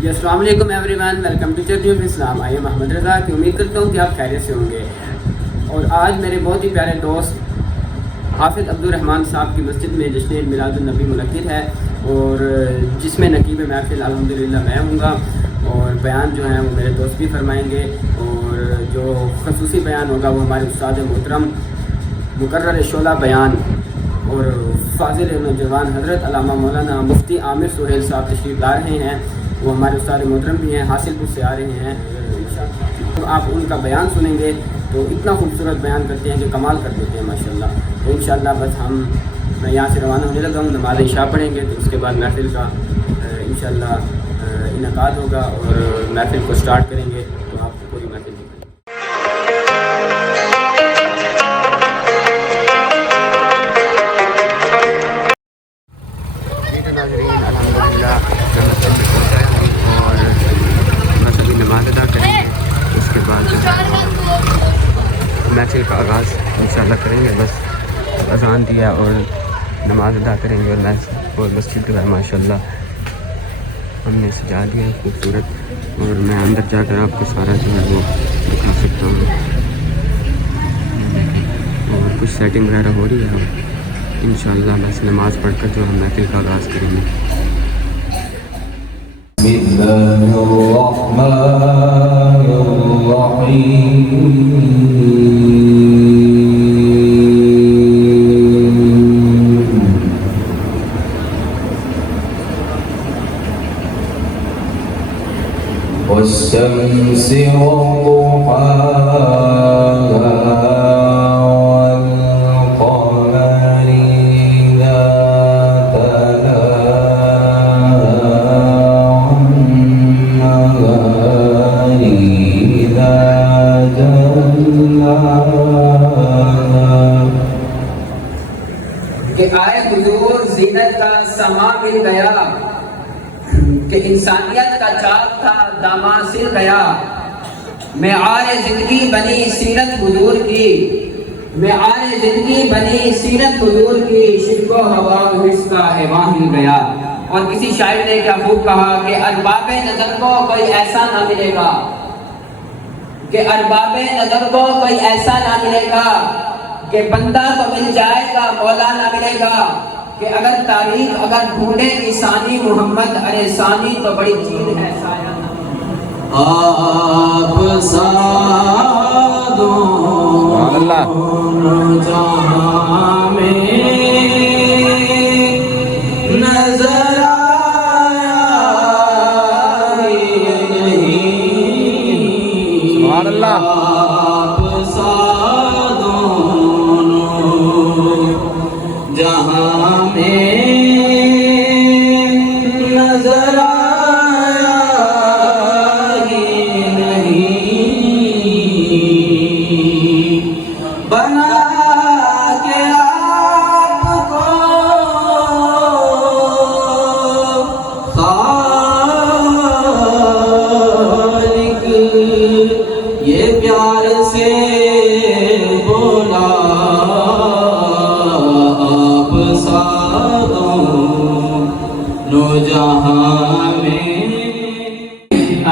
جی السلام علیکم everyone, welcome to journey of Islam. I am Muhammad Raza کی امید کرتا ہوں کہ آپ خیریت سے ہوں گے۔ اور آج میرے بہت ہی پیارے دوست حافظ عبد الرحمن صاحب کی مسجد میں جشن میلاد النبی منعقد ہے، اور جس میں نقیب محفل الحمدللہ میں ہوں گا، اور بیان جو ہیں وہ میرے دوست بھی فرمائیں گے، اور جو خصوصی بیان ہوگا وہ ہمارے استاد محترم مقرر شعلہ بیان اور فاضل نوجوان حضرت علامہ مولانا مفتی عامر سہیل صاحب تشریف لا رہے ہیں۔ وہ ہمارے استاد محترم بھی ہیں، حاصل پور سے آ رہے ہیں۔ تو آپ ان کا بیان سنیں گے تو اتنا خوبصورت بیان کرتے ہیں کہ کمال کر دیتے ہیں ماشاءاللہ۔ تو انشاءاللہ بس میں یہاں سے روانہ ہونے لگا ہوں، نماز عشاء پڑھیں گے تو اس کے بعد محفل کا انشاءاللہ انعقاد ہوگا اور محفل کو سٹارٹ کریں گے، تو آپ کو پوری محفل دکھائیں گے۔ ناظرین الحمدللہ میں مسجد میں پہنچا ہوں اور بس ابھی نماز ادا کریں گے، اس کے بعد محفل کا آغاز انشاءاللہ کریں گے۔ بس اذان دیا اور نماز ادا کریں گے، اور مسجد کے بعد ماشاءاللہ ہم نے سجا دیا ہے خوبصورت، اور میں اندر جا کر آپ کو سارا جو ہے وہ دکھا سکتا ہوں، اور کچھ سیٹنگ وغیرہ ہو رہی ہے۔ اب انشاءاللہ بس نماز پڑھ کر جو ہم محفل کا آغاز کریں گے۔ بسم اللہ الرحمن الرحیم والشمس وضحاها کہ آئے حضور زینت کا سما مل گیا، کہ انسانیت کا چاک تھا داماں سل گیا، معیار زندگی بنی سیرت حضور کی، معیار زندگی بنی سیرت حضور کی، شرق و ہوا حس کا ایوان ہل گیا۔ اور کسی شاعر نے کیا خوب کہا کہ ارباب نظر کو کوئی ایسا نہ ملے گا، کہ ارباب نظر کو کوئی ایسا نہ ملے گا، کہ بندہ تو مل جائے گا مولا نہ ملے گا، کہ اگر تاریخ اگر ڈھونڈے کی ثانی محمد، ارے ثانی تو بڑی چیز ہے سایہ نہ ملے گا۔ آپ سادوں جہاں میں نظر آیا نہیں، سبحان اللہ۔ جہاں میں نظر آیا ہی نہیں، بنا کے آپ کو خالق یہ پیار سے بولا، جہاں میں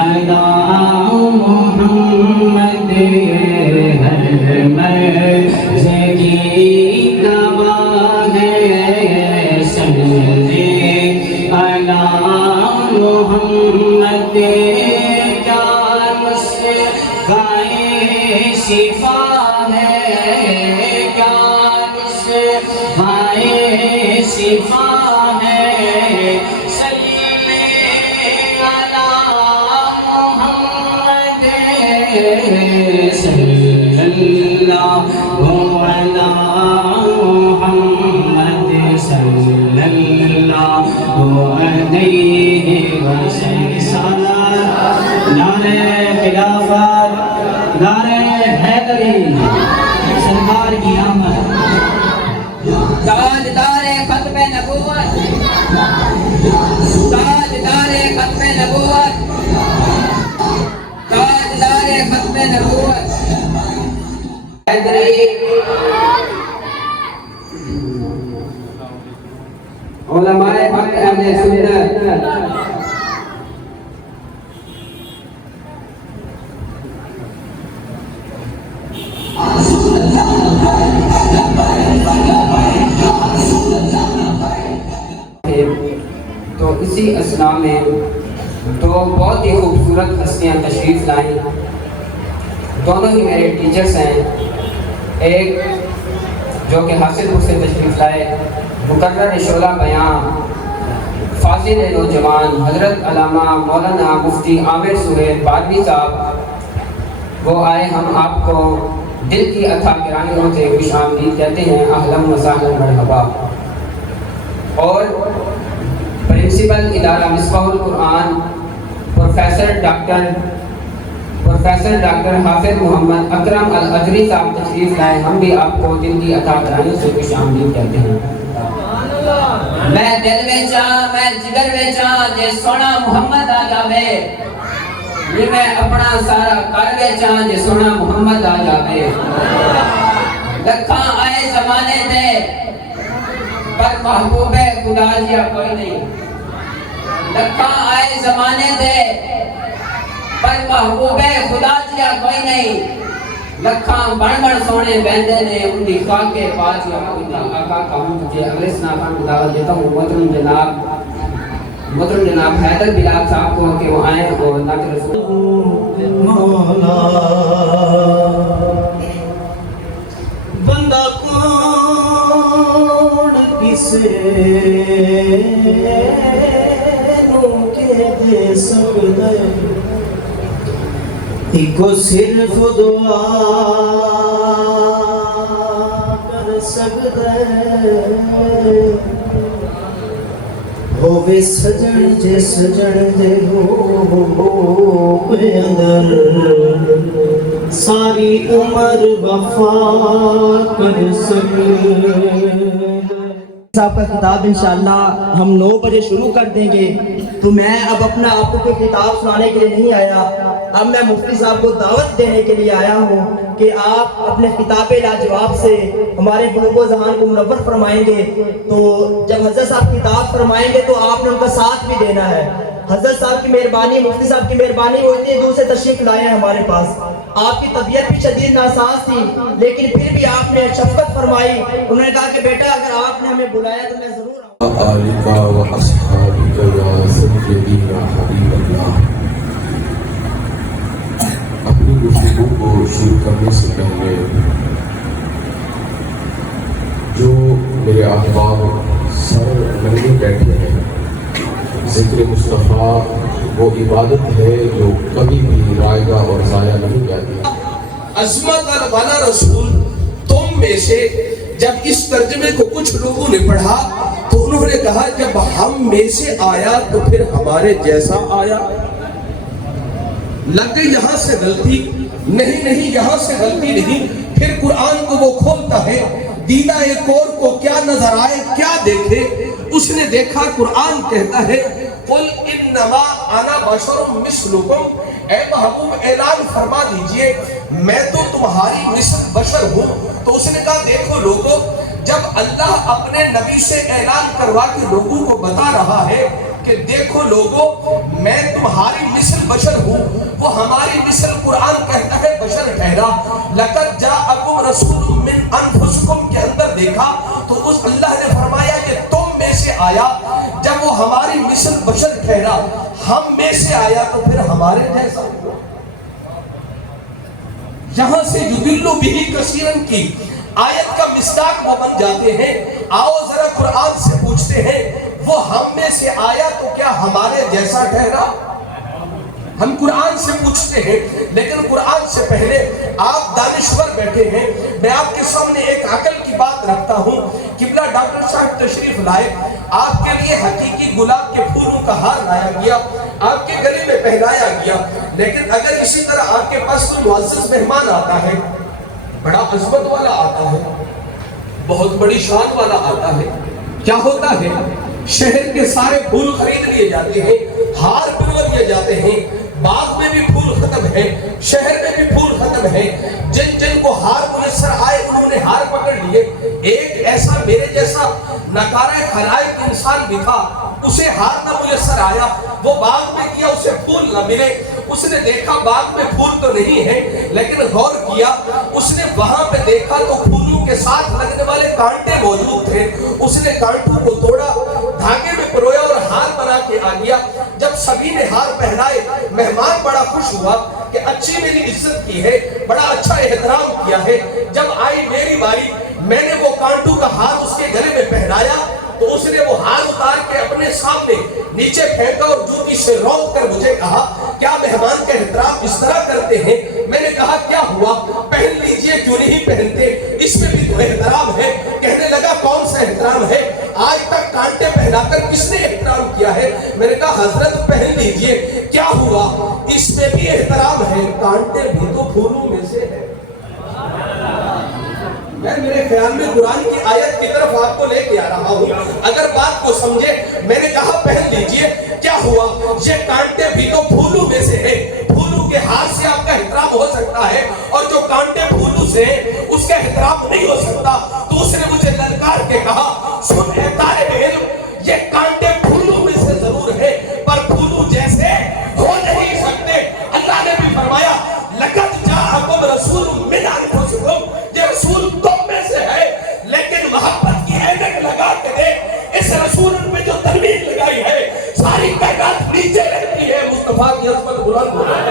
اللہ محمد ہر مرض کی گواہ ہے، سمجھے اللہ محمد کیا مسئلہ شفا ہے، کیا مسئلہ شفا ہے، صلی اللہ علی محمد صلی اللہ علیہ وسلم۔ نعرہ خلافت، نعرہ حیدری، سرکار کی آمد۔ تاجدار ختم نبوت، تاجدار ختم نبوت، تاجدار ختم نبوت حیدری، علماء حق اہل سنت، اسی اثناء میں دو بہت ہی خوبصورت ہستیاں تشریف لائیں. دونوں ہی میرے ٹیچرز ہیں. ایک جو کہ حاصل پور سے تشریف لائے مقرر شعلہ بیان فاضل نوجوان حضرت علامہ مولانا مفتی عامر سہیل بادوی صاحب، وہ آئے. ہم آپ کو دل کی اتھا گرانیوں سے خوش آمدید کہتے ہیں. اہلا و سہلا مرحبا. اور پرنسپل ادارہ مصباح القرآن پروفیسر ڈاکٹر حافظ محمد اکرم الازری صاحب تشریف لائے. ہم بھی آپ کو دل کی اتھا گرانیوں سے خوش آمدید کہتے ہیں. میں دل میں چاہ میں جگر میں چاہ جے سونا محمد آ جاوے، یہ میں اپنا سارا کر میں چاہ جے سونا محمد آ جاوے. لکھاں آئے زمانے دے پر محبوب خدا جیا کوئی نہیں. لکھاں آئے زمانے دے پر محبوب خدا جیا کوئی نہیں. لکھاں بڑھ بڑھ سونے بہندے نے ان دی خواہ کے پاس یا کوئی نہیں. آقا کا ہم تجھے اگلے سناخان کو دعوت دیتا ہوں. محترم جناب حیدر بلال صاحب کو کہ وہ آئیں اور نعت رسول مولا بندہ کون کسے نو کے دے سکتا ہے. ایکو صرف دعا کر سکتا ہے. ہووے سجن جے سجن دے ہووے اندر ساری عمر وفا کر سکے. صاحب کا خطاب انشاءاللہ ہم 9 بجے شروع کر دیں گے. تو میں اب اپنا آپ کو کوئی خطاب سنانے کے لیے نہیں آیا. اب میں مفتی صاحب کو دعوت دینے کے لیے آیا ہوں کہ آپ اپنے خطاب لاجواب سے ہمارے قلوب و ذہان کو منور فرمائیں گے. تو جب حضرت صاحب خطاب فرمائیں گے تو آپ نے ان کا ساتھ بھی دینا ہے. حضرت صاحب کی مہربانی، مفتی صاحب کی مہربانی، وہ اتنی دور سے تشریف لائے ہیں ہمارے پاس. آپ کی طبیعت بھی شدید ناساز تھی لیکن پھر بھی آپ نے شفقت فرمائی. انہوں نے کہا کہ بیٹا اگر آپ نے ہمیں بلایا تو میں ضرور آؤں. آلک و اصحابک یا سیدی یا حبیب اللہ. اپنی گفتگو کو شروع کرنے سے پہلے جو میرے احباب سر ملنے بیٹھے ہیں، ذکر مصطفیٰ وہ عبادت ہے جو کبھی بھی رائے گا اور ضائع نہیں جاتی. عظمت والا رسول تم میں سے جب اس ترجمے کو کچھ لوگوں نے پڑھا تو انہوں نے کہا جب ہم میں سے آیا تو پھر ہمارے جیسا آیا. لگ گئی یہاں سے غلطی نہیں، یہاں سے غلطی نہیں. پھر قرآن کو وہ کھولتا ہے، دیدہ ایک اور کو کیا نظر آئے کیا دیکھے. اس نے دیکھا قرآن کہتا ہے قل انما انا بشر مثلکم. اے محبوب اعلان فرما دیجئے میں تو تمہاری مثل بشر ہوں. تو اس نے کہا دیکھو لوگوں، جب اللہ اپنے نبی سے اعلان کروا کے لوگوں کو بتا رہا ہے کہ دیکھو لوگوں میں تمہاری مثل بشر ہوں، وہ ہماری مثل قرآن کہتا ہے بشر ٹھہرا. لقد جاءکم رسول من انفسکم کے اندر دیکھا تو اس اللہ نے فرمایا کہ تم میں سے آیا. جب وہ ہماری مثل بشر ٹھہرا، ہم میں سے آیا تو پھر ہمارے جیسا ہوا. یہاں سے یضل بہ کثیرا کی آیت کا مصداق وہ بن جاتے ہیں. آؤ ذرا قرآن سے پوچھتے ہیں وہ ہم میں سے آیا تو کیا ہمارے جیسا ٹھہرا. ہم قرآن سے پوچھتے ہیں لیکن قرآن سے پہلے آپ دانشور بیٹھے ہیں. میں آپ کے سامنے ایک عقل کی بات رکھتا ہوں. قبلہ ڈاکٹر صاحب تشریف لائے، آپ کے لیے حقیقی گلاب کے پھولوں کا ہار لایا گیا، آپ کے گلے میں پہنایا گیا. لیکن اگر اسی طرح آپ کے پاس کوئی معزز مہمان آتا ہے، بڑا عظمت والا آتا ہے، بہت بڑی شان والا آتا ہے، کیا ہوتا ہے شہر کے سارے پھول خرید لیے جاتے ہیں، ہار پلو دیے جاتے ہیں. باغ میں بھی پھول ختم ہے، شہر میں بھی پھول ختم ہے. جن جن کو ہار میسر آئے انہوں نے ہار پکڑ لیے. ایک ایسا میرے جیسا نکارہ خلائق انسان بھی تھا، اسے ہار نہ میسر آیا، وہ باغ میں کیا اسے پھول نہ ملے. اس نے دیکھا باغ میں پھول تو نہیں ہے لیکن غور کیا، اس نے وہاں پہ دیکھا تو پھولوں کے ساتھ لگنے والے کانٹے موجود تھے. اس نے کانٹوں کو توڑا، دھاگے میں پرویا اور ہار بنا کے آ گیا. جب سبھی نے ہار پہنائے مہمان بڑا خوش ہوا کہ اچھی میری عزت کی ہے, بڑا اچھا احترام کیا ہے. جب آئی میری باری میں نے وہ کانٹو کا ہار اس کے گلے میں پہنایا تو اس نے وہ ہار اتار کے اپنے سامنے نیچے پھینکا اور جوتی سے رونق کر مجھے کہا کیا مہمان کا احترام اس طرح کرتے ہیں؟ میں نے کہا کیا ہوا, پہن لیجئے, کیوں نہیں پہنتے, اس میں بھی تو احترام ہے. کہنے لگا کون سا احترام ہے, آج تک کانٹے پہنا کر کس نے احترام کیا ہے؟ میں نے کہا حضرت پہن لیجئے. کیا ہوا, اس میں بھی احترام ہے, کانٹے بھی تو پھولوں میں سے ہے. میں میرے خیال میں قرآن کی آیت کی طرف آپ کو لے کے آ رہا ہوں, اگر بات کو سمجھے. میں نے کہا پہن لیجئے. کیا ہوا, یہ کانٹے بھی تو پھولوں میں سے ہے. پھولوں کے ہاتھ سے آپ کا احترام ہو سکتا ہے اور جو کانٹے پھولوں سے اس کا احترام نہیں ہو سکتا. تو اس نے مجھے للکار کے کہا سن اے طالب علم, یہ کانٹے پھولوں میں سے ضرور ہے پر پھولوں جیسے ہو نہیں سکتے. اللہ نے بھی فرمایا لقد جاءکم رسول من انفسکم, یہ رسول تم میں سے ہے لیکن محبت کی اینک لگا کے دیکھ, اس رسول میں جو تنویر لگائی ہے ساری کائنات نیچے رہتی ہے. مصطفیٰ کی عظمت بلند ہو جائے.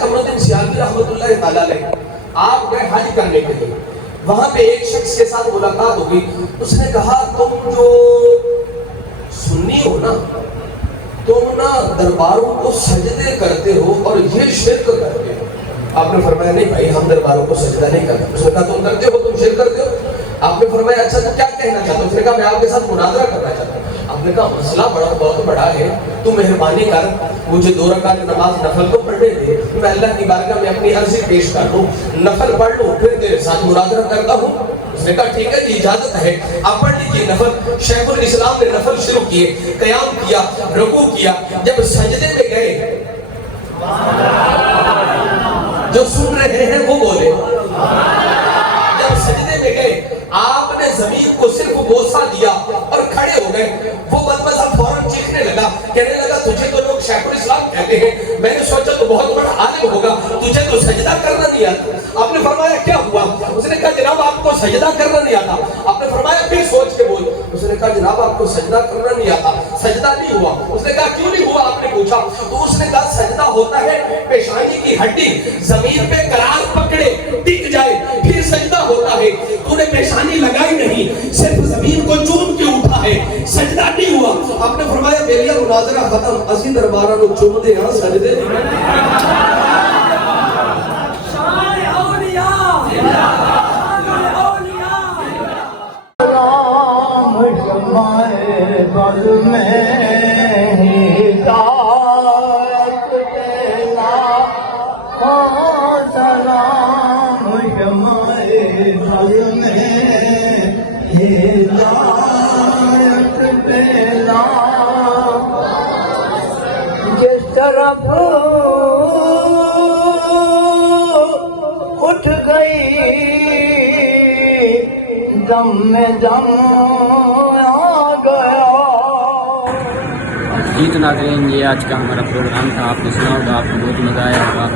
قمرالدین سیالوی رحمۃ اللہ تعالیٰ علیہ آپ گئے حج کرنے کے لیے. وہاں پہ ایک شخص کے ساتھ ملاقات ہوگی. اس نے کہا تم جو سنی ہو نا, تم نا درباروں کو سجدے کرتے ہو اور یہ شرک کرتے ہو. آپ نے فرمایا نہیں بھائی ہم درباروں کو سجدہ نہیں کرتے. اس نے کہا تم کرتے ہو, تم شرک کرتے ہو. آپ نے فرمایا اچھا تو کیا کہنا چاہتے ہو؟ اس نے کہا میں آپ کے ساتھ مناظرہ کرنا چاہتا ہوں. آپ نے کہا مسئلہ بہت بڑا ہے, تو مہربانی کر مجھے 2 رکعت نماز نفل کو پڑھنے دے, میں اللہ کی بارگاہ میں اپنی عرضی پیش کر لوں, نفل پڑھ لوں, پھر تیرے ساتھ مناظرہ کرتا ہوں. اس نے کہا ٹھیک ہے جی اجازت ہے, آپ پڑھ لیجیے نفل. شیخ الاسلام نے نفل شروع کیے, قیام کیا, رکوع کیا. جب سجدے میں گئے جو سن رہے ہیں وہ بولے. جب سجدے میں گئے آپ نے زمین کو صرف بوسہ دیا اور کھڑے ہو گئے. وہ بدمزہ فوراً چیخنے لگا, کہنے لگا تجھے تو لوگ شیخ الاسلام کہتے ہیں, میں نے سوچا تو بہت بڑا عالم ہوگا, تجھے تو سجدہ کرنا نہیں آتا. آپ نے فرمایا کیا ہوا؟ اس نے کہا جناب آپ کو سجدہ کرنا نہیں آتا. آپ نے فرمایا پھر سوچ کے بول. اس نے کہا جناب آپ کو سجدہ کرنا نہیں آتا, سجدہ نہیں ہوا. اس نے کہا کیوں نہیں ہوا؟ آپ نے پوچھا. تو اس نے کہا سجدہ ہوتا ہے پیشانی کی ہڈی زمین پہ قرار پکڑے ٹک جائے پھر سجدہ ہوتا ہے. تو نے پیشانی لگائی نہیں, صرف زمین کو چوم کے اٹھا ہے, سجدہ نہیں ہوا. آپ نے فرمایا میرا مناظرہ ختم, اسی دربارہ کو چوم دے ہاں سجدے. جس طرف اٹھ گئی دم میں دم آ گیا. جی تو ناظرین یہ آج کا ہمارا پروگرام تھا. آپ نے سنا ہوگا, آپ کو بہت مزہ آیا ہوگا.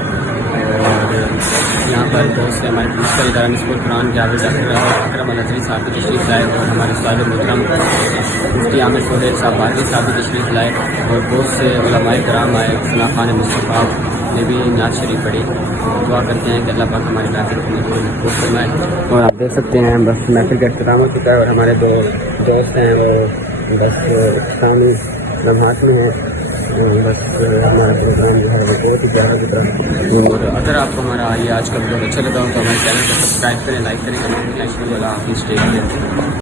اور یہاں پر بہت سے ہمارے پرنسپل ادارہ نصف القرآن جاوید اکرم الازری صاحب کی تشریف لائے, اور ہمارے استاد محترم مفتی عامر سہیل صاحب بارگی صاحب کی تشریف لائے, اور بہت سے علماء کرام آئے. فلاں خان مصطفیٰ نے بھی نعت شریف پڑھی. دعا کرتے ہیں کہ اللہ پاک ہماری محفل کو محفوظ فرمائے. اور آپ دیکھ سکتے ہیں بس محفل کا اختتام ہو چکا ہے, اور ہمارے 2 دوست ہیں وہ بس اختتامی لمحات میں ہیں. بس ہمارا پروگرام جو ہے وہ بہت ہی پیارا گزرا. اور اگر آپ کو ہمارا یہ آج کا ویڈیو اچھا لگا ہو تو ہمارے چینل کو سبسکرائب کریں, لائک کریں, کمنٹ کریں. اللہ حافظ.